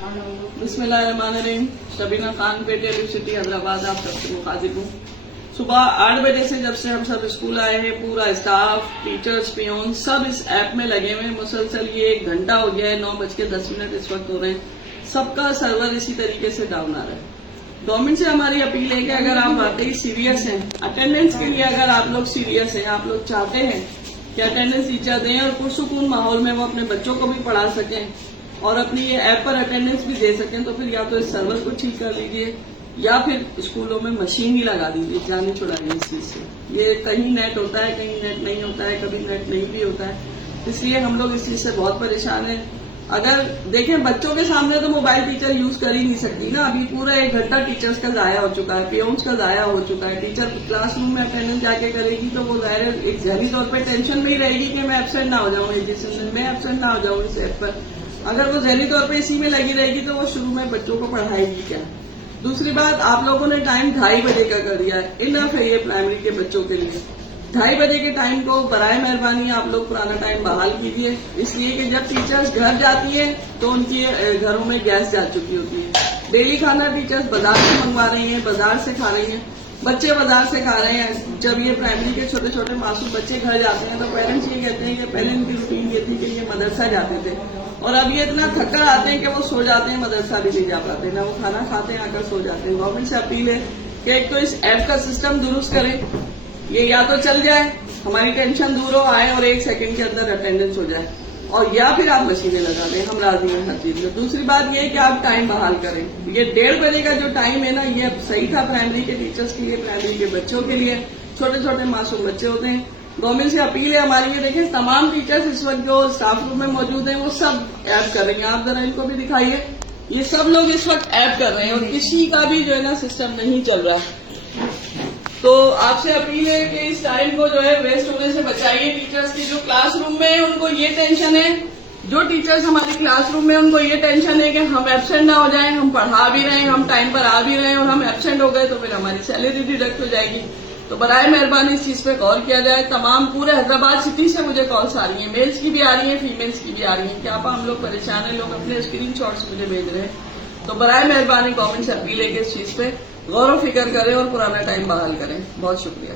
बिस्मिल्लाहिर्रहमानिर्रहीम। शबीना खान, पेट यूनिवर्सिटी हैदराबाद, आप सबसे मुखातिब हूँ। सुबह 8 बजे से जब से हम सब स्कूल आए हैं, पूरा स्टाफ, टीचर्स, पियोन सब इस ऐप में लगे हुए हैं। मुसलसल ये 1 घंटा हो गया है, 9:10 इस वक्त हो रहे हैं। सबका सर्वर इसी तरीके से डाउन आ रहा है। गवर्नमेंट से हमारी अपील है कि अगर आप वाकई सीरियस हैं, अटेंडेंस के लिए अगर आप लोग सीरियस हैं, आप लोग चाहते हैं कि अटेंडेंस टीचर दें और पुरसुकून माहौल में वो अपने बच्चों को भी पढ़ा सकें और अपनी ये ऐप पर अटेंडेंस भी दे सकें, तो फिर या तो इस सर्वर को ठीक कर लीजिए या फिर स्कूलों में मशीन ही लगा दीजिए, जान छुड़ाइए इस चीज से। ये कहीं नेट होता है, कहीं नेट नहीं होता है, कभी नेट नहीं भी होता है, इसलिए हम लोग इस चीज से बहुत परेशान हैं। अगर देखें, बच्चों के सामने तो मोबाइल टीचर यूज कर ही नहीं सकती ना। अभी पूरा 1 घंटा टीचर्स का जाया हो चुका है, पेरेंट्स का जाया हो चुका है। टीचर क्लासरूम में अटेंडेंस जाके करेगी तो वो जाहिर एक जहरी तौर पे टेंशन में ही रहेगी कि मैं एब्सेंट ना हो जाऊं, जिस दिन मैं एब्सेंट ना हो जाऊं इस ऐप पर। अगर वो जहरी तौर पे इसी में लगी रहेगी तो वो शुरू में बच्चों को पढ़ाएगी क्या। दूसरी बात, आप लोगों ने टाइम 2:30 बजे का कर दिया है, इनफ है ये प्राइमरी के बच्चों के लिए। 2:30 बजे के टाइम को बराए मेहरबानी आप लोग पुराना टाइम बहाल कीजिए, इसलिए कि जब टीचर्स घर जाती है तो उनकी घरों में गैस जा चुकी होती है। डेली खाना टीचर्स बाजार से मंगवा रही हैं, बाजार से खा रही हैं, बच्चे बाजार से खा रहे हैं। जब ये प्राइमरी के छोटे छोटे मासूम बच्चे घर जाते हैं तो पेरेंट्स ये कहते हैं कि पहले इनकी रूटीन ये थी कि ये मदरसा जाते थे और अब ये इतना थक कर आते हैं कि वो सो जाते हैं, मदरसा भी नहीं जा पाते, ना वो खाना खाते हैं, आकर सो जाते हैं। गवर्नमेंट से अपील है कि एक तो इस ऐप का सिस्टम दुरुस्त करें, ये या तो चल जाए, हमारी टेंशन दूर हो आए और 1 सेकंड के अंदर अटेंडेंस हो जाए, और या फिर आप मशीनें लगा दें, हम राजी हैं हर चीज में। दूसरी बात ये है कि आप टाइम बहाल करें। ये 1:30 बजे का जो टाइम है ना, ये सही था प्राइमरी के टीचर्स के लिए, प्राइमरी के बच्चों के लिए। छोटे छोटे मासूम बच्चे होते हैं। गवर्नमेंट से अपील है हमारी, ये देखें तमाम टीचर्स इस वक्त जो स्टाफ रूम में मौजूद हैं वो सब ऐप कर रही हैं। आप जरा इनको भी दिखाइए, ये सब लोग इस वक्त ऐप कर रहे हैं और किसी का भी जो है ना सिस्टम नहीं चल रहा। तो आपसे अपील है कि इस टाइम को जो है वेस्ट होने से बचाइए। टीचर्स की जो क्लासरूम में है उनको ये टेंशन है, जो टीचर्स हमारे क्लासरूम में उनको ये टेंशन है कि हम एब्सेंट ना हो जाएं, हम पढ़ा भी रहे हैं, हम टाइम पर आ भी रहे हैं और हम एब्सेंट हो गए तो फिर हमारी सैलरी डिडक्ट हो जाएगी। तो बराए मेहरबानी इस चीज पे गौर किया जाए। तमाम पूरे हैदराबाद सिटी से मुझे कॉल्स आ रही हैं, मेल्स की भी आ रही हैं, फीमेल्स की भी आ रही हैं कि आपा हम लोग परेशान हैं, लोग अपने स्क्रीन शॉट्स मुझे भेज रहे हैं। तो बराए मेहरबानी गवर्नमेंट से अपील है कि इस चीज पे गौर व फिक्र करें और पुराना टाइम बहाल करें। बहुत शुक्रिया।